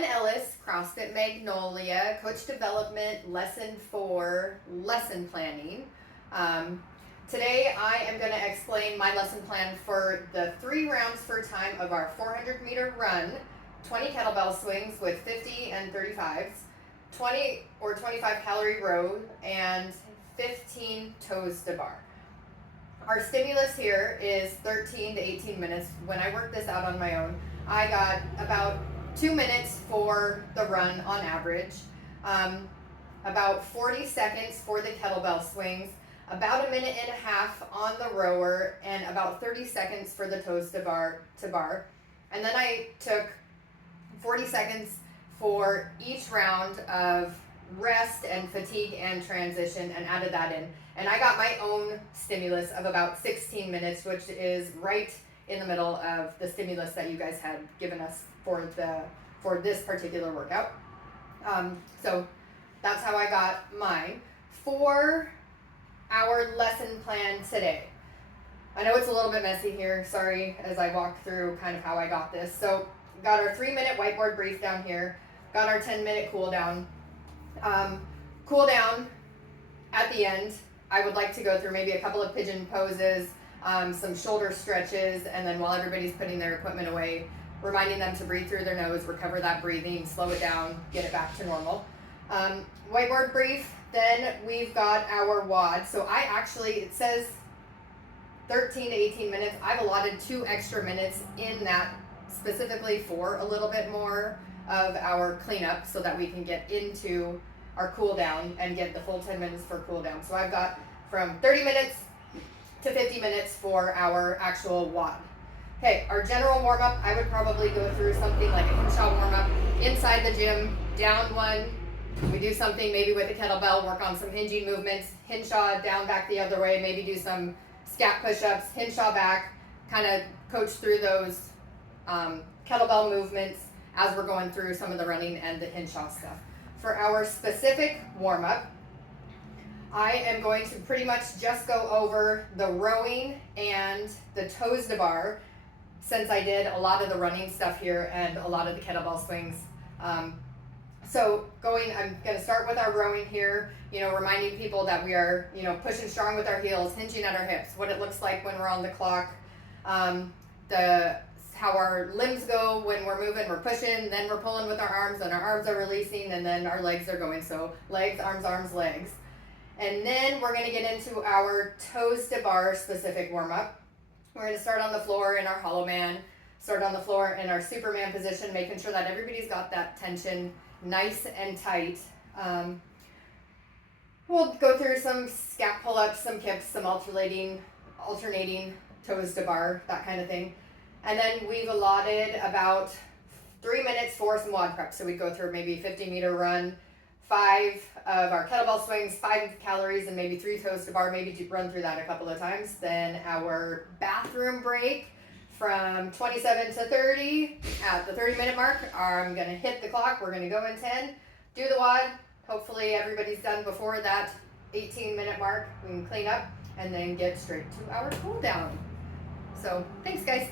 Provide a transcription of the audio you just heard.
Gwen Ellis, CrossFit Magnolia, Coach Development, Lesson 4, Lesson Planning. Today I am going to explain my lesson plan for the 3 rounds per time of our 400 meter run, 20 kettlebell swings with 50 and 35s, 20 or 25 calorie row, and 15 toes to bar. Our stimulus here is 13 to 18 minutes. When I worked this out on my own, I got about 2 minutes for the run on average, about 40 seconds for the kettlebell swings, about a minute and a half on the rower, and about 30 seconds for the toes to bar. And then I took 40 seconds for each round of rest and fatigue and transition and added that in. And I got my own stimulus of about 16 minutes, which is right in the middle of the stimulus that you guys had given us for this particular workout. So that's how I got mine. For our lesson plan today, I know it's a little bit messy here, sorry, as I walk through kind of how I got this. So got our 3-minute whiteboard brief down here, got our 10-minute cool down. Cool down at the end, I would like to go through maybe a couple of pigeon poses, some shoulder stretches, and then while everybody's putting their equipment away, reminding them to breathe through their nose, recover that breathing, slow it down, get it back to normal. Whiteboard brief, then we've got our WOD. So it says 13 to 18 minutes. I've allotted 2 extra minutes in that specifically for a little bit more of our cleanup so that we can get into our cool down and get the full 10 minutes for cool down. So I've got from 30 minutes to 50 minutes for our actual WOD. Okay, our general warm-up, I would probably go through something like a hinshaw warm-up inside the gym, down one. We do something maybe with a kettlebell, work on some hinging movements, hinshaw down back the other way, maybe do some scat push-ups, hinshaw back, kind of coach through those kettlebell movements as we're going through some of the running and the hinshaw stuff. For our specific warm-up, I am going to pretty much just go over the rowing and the toes to bar, since I did a lot of the running stuff here and a lot of the kettlebell swings. I'm going to start with our rowing here, reminding people that we are, pushing strong with our heels, hinging at our hips, what it looks like when we're on the clock, how our limbs go when we're moving, we're pushing, then we're pulling with our arms, and our arms are releasing, and then our legs are going. So legs, arms, legs. And then we're going to get into our toes to bar specific warm-up. We're going to start on the floor in our hollow man, start on the floor in our Superman position, making sure that everybody's got that tension nice and tight. We'll go through some scat pull-ups, some kips, some alternating toes to bar, that kind of thing. And then we've allotted about 3 minutes for some WOD prep. So we go through maybe a 50-meter run, 5 of our kettlebell swings, 5 calories, and maybe 3 toes to bar, maybe run through that a couple of times. Then our bathroom break from 27 to 30. At the 30-minute mark, I'm going to hit the clock. We're going to go in 10, do the WOD. Hopefully everybody's done before that 18-minute mark. We can clean up and then get straight to our cool down. So thanks, guys.